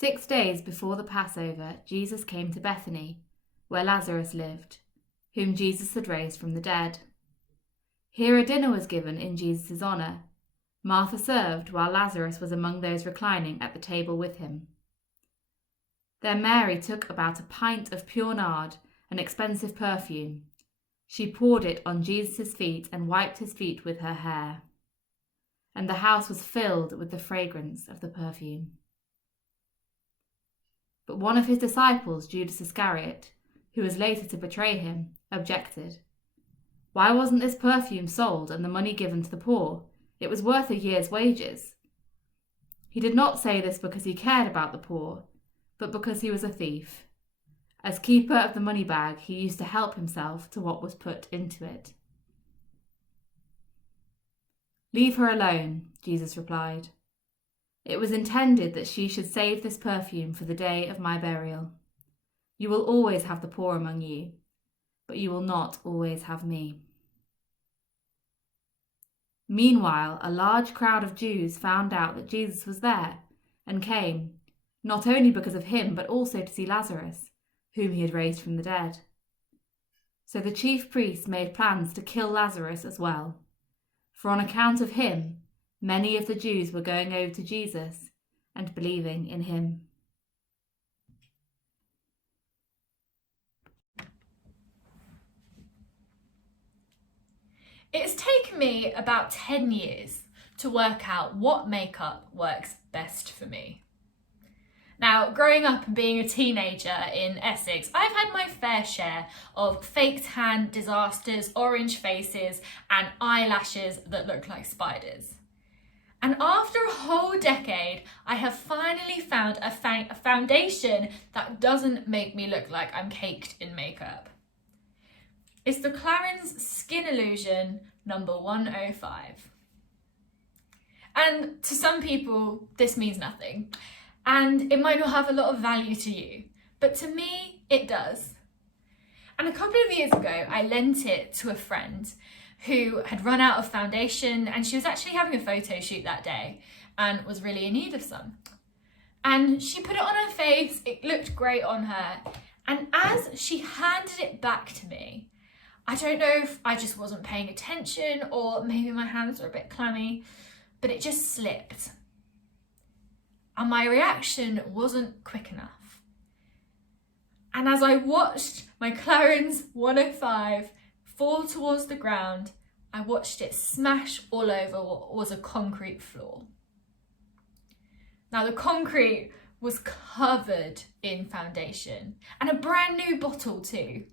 6 days before the Passover, Jesus came to Bethany, where Lazarus lived, whom Jesus had raised from the dead. Here a dinner was given in Jesus' honour. Martha served, while Lazarus was among those reclining at the table with him. Then Mary took about a pint of pure nard, an expensive perfume. She poured it on Jesus' feet and wiped his feet with her hair. And the house was filled with the fragrance of the perfume. But one of his disciples, Judas Iscariot, who was later to betray him, objected. "Why wasn't this perfume sold and the money given to the poor? It was worth a year's wages." He did not say this because he cared about the poor, but because he was a thief. As keeper of the money bag, he used to help himself to what was put into it. "Leave her alone," Jesus replied. "It was intended that she should save this perfume for the day of my burial. You will always have the poor among you, but you will not always have me." Meanwhile, a large crowd of Jews found out that Jesus was there and came, not only because of him, but also to see Lazarus, whom he had raised from the dead. So the chief priests made plans to kill Lazarus as well, for on account of him, many of the Jews were going over to Jesus and believing in him. It's taken me about 10 years to work out what makeup works best for me. Now, growing up and being a teenager in Essex, I've had my fair share of fake tan disasters, orange faces, and eyelashes that look like spiders. And after a whole decade, I have finally found a foundation that doesn't make me look like I'm caked in makeup. It's the Clarins Skin Illusion number 105. And to some people, this means nothing. And it might not have a lot of value to you, but to me, it does. And a couple of years ago, I lent it to a friend who had run out of foundation, and she was actually having a photo shoot that day and was really in need of some. And she put it on her face, it looked great on her, and as she handed it back to me, I don't know if I just wasn't paying attention or maybe my hands were a bit clammy, but it just slipped. And my reaction wasn't quick enough. And as I watched my Clarins 105 fall towards the ground, I watched it smash all over what was a concrete floor. Now the concrete was covered in foundation and a brand new bottle too.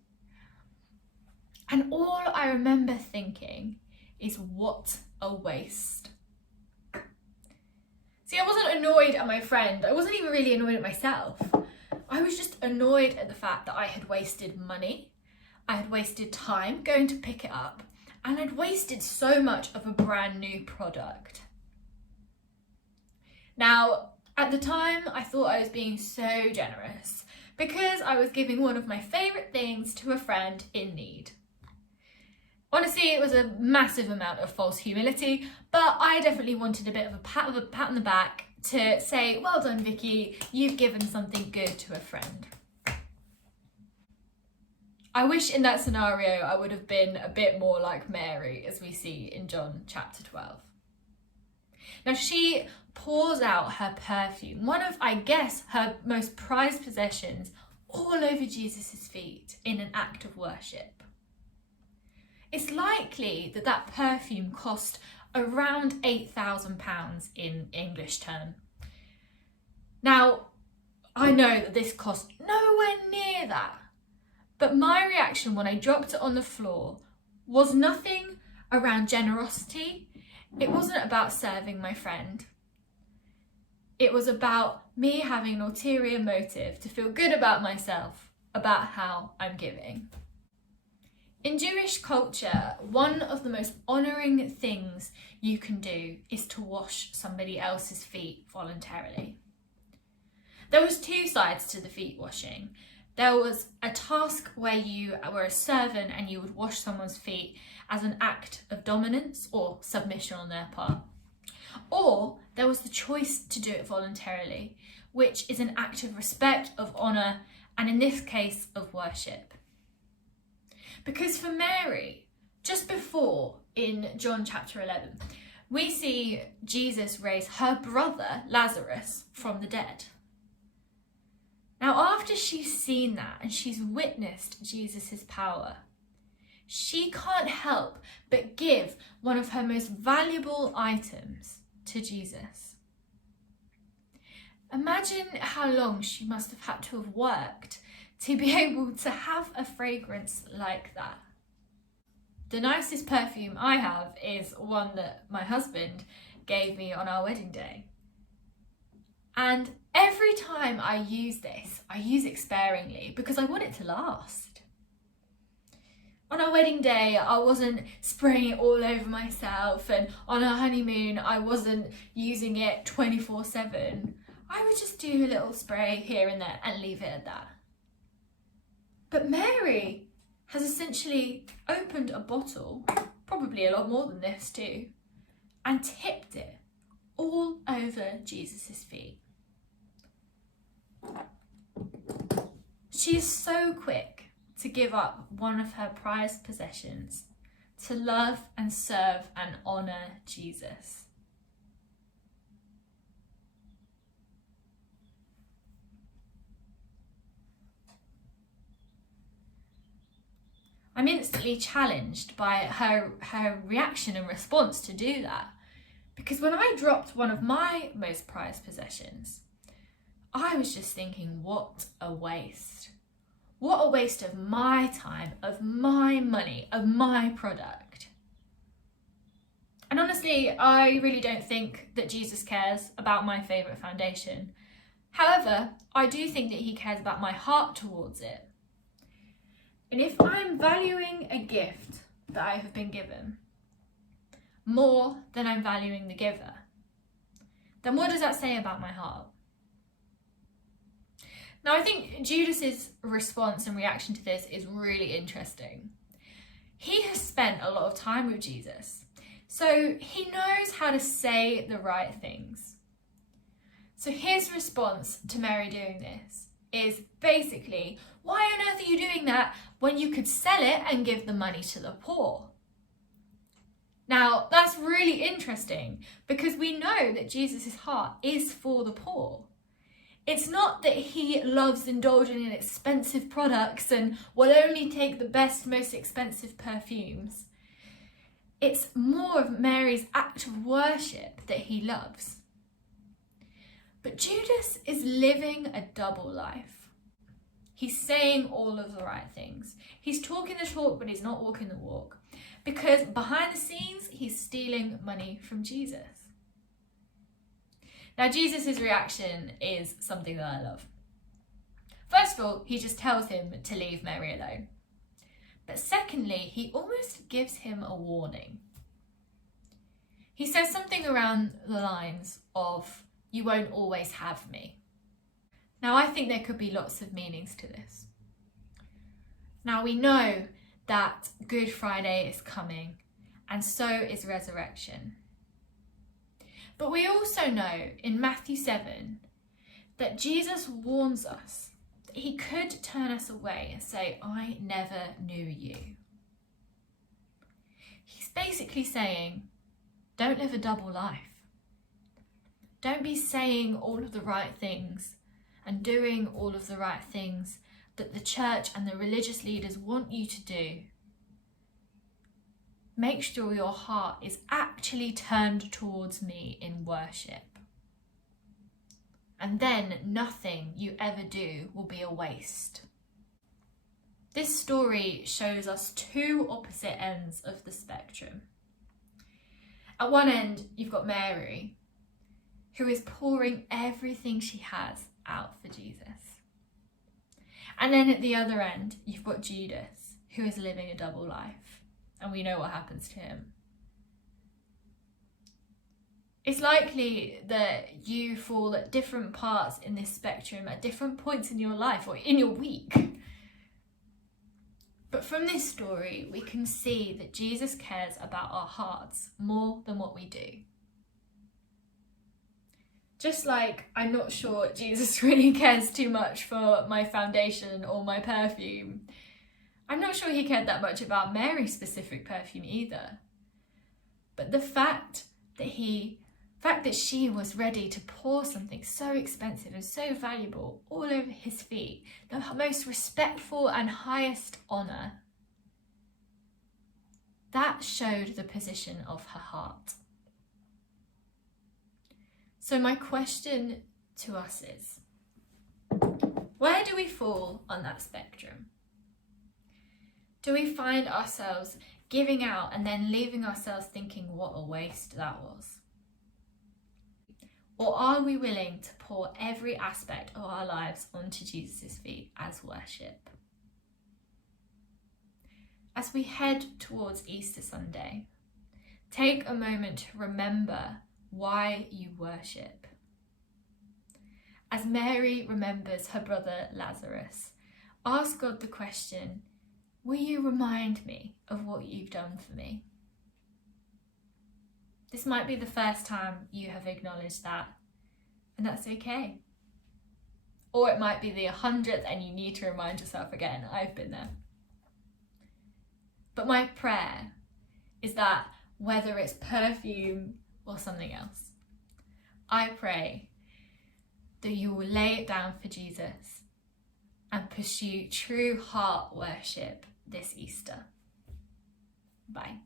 And all I remember thinking is, what a waste. See, I wasn't annoyed at my friend. I wasn't even really annoyed at myself. I was just annoyed at the fact that I had wasted money. I had wasted time going to pick it up, and I'd wasted so much of a brand new product. Now, at the time, I thought I was being so generous because I was giving one of my favourite things to a friend in need. Honestly, it was a massive amount of false humility, but I definitely wanted a bit of a pat on the back to say, well done, Vicky, you've given something good to a friend. I wish in that scenario I would have been a bit more like Mary, as we see in John chapter 12. Now she pours out her perfume, one of, I guess, her most prized possessions, all over Jesus' feet in an act of worship. It's likely that that perfume cost around £8,000 in English term. Now, I know that this cost nowhere near that, but my reaction when I dropped it on the floor was nothing around generosity. It wasn't about serving my friend. It was about me having an ulterior motive to feel good about myself, about how I'm giving. In Jewish culture, one of the most honouring things you can do is to wash somebody else's feet voluntarily. There was two sides to the feet washing. There was a task where you were a servant and you would wash someone's feet as an act of dominance or submission on their part. Or there was the choice to do it voluntarily, which is an act of respect, of honour, and in this case, of worship. Because for Mary, just before in John chapter 11, we see Jesus raise her brother, Lazarus, from the dead. Now, after she's seen that and she's witnessed Jesus' power, she can't help but give one of her most valuable items to Jesus. Imagine how long she must have had to have worked to be able to have a fragrance like that. The nicest perfume I have is one that my husband gave me on our wedding day. And every time I use this, I use it sparingly because I want it to last. On our wedding day, I wasn't spraying it all over myself, and on our honeymoon, I wasn't using it 24/7. I would just do a little spray here and there and leave it at that. But Mary has essentially opened a bottle, probably a lot more than this too, and tipped it all over Jesus' feet. She is so quick to give up one of her prized possessions to love and serve and honour Jesus. I'm instantly challenged by her reaction and response to do that. Because when I dropped one of my most prized possessions, I was just thinking, what a waste. What a waste of my time, of my money, of my product. And honestly, I really don't think that Jesus cares about my favourite foundation. However, I do think that he cares about my heart towards it. And if I'm valuing a gift that I have been given more than I'm valuing the giver, then what does that say about my heart? Now, I think Judas's response and reaction to this is really interesting. He has spent a lot of time with Jesus, so he knows how to say the right things. So his response to Mary doing this is basically, why on earth are you doing that when you could sell it and give the money to the poor? Now, that's really interesting because we know that Jesus' heart is for the poor. It's not that he loves indulging in expensive products and will only take the best, most expensive perfumes. It's more of Mary's act of worship that he loves. But Judas is living a double life. He's saying all of the right things. He's talking the talk, but he's not walking the walk. Because behind the scenes, he's stealing money from Jesus. Now, Jesus' reaction is something that I love. First of all, he just tells him to leave Mary alone. But secondly, he almost gives him a warning. He says something around the lines of, "You won't always have me." Now, I think there could be lots of meanings to this. Now, we know that Good Friday is coming, and so is resurrection. But we also know in Matthew 7 that Jesus warns us that he could turn us away and say, "I never knew you." He's basically saying, don't live a double life. Don't be saying all of the right things and doing all of the right things that the church and the religious leaders want you to do. Make sure your heart is actually turned towards me in worship. And then nothing you ever do will be a waste. This story shows us two opposite ends of the spectrum. At one end, you've got Mary, who is pouring everything she has out for Jesus. And then at the other end, you've got Judas, who is living a double life. And we know what happens to him. It's likely that you fall at different parts in this spectrum at different points in your life or in your week. But from this story, we can see that Jesus cares about our hearts more than what we do. Just like I'm not sure Jesus really cares too much for my foundation or my perfume, I'm not sure he cared that much about Mary's specific perfume either. But the fact that she was ready to pour something so expensive and so valuable all over his feet, the most respectful and highest honour, that showed the position of her heart. So my question to us is, where do we fall on that spectrum? Do we find ourselves giving out and then leaving ourselves thinking what a waste that was? Or are we willing to pour every aspect of our lives onto Jesus' feet as worship? As we head towards Easter Sunday, take a moment to remember why you worship. As Mary remembers her brother Lazarus, ask God the question, will you remind me of what you've done for me? This might be the first time you have acknowledged that, and that's okay. Or it might be the 100th and you need to remind yourself again. I've been there. But my prayer is that whether it's perfume or something else, I pray that you will lay it down for Jesus and pursue true heart worship this Easter. Bye.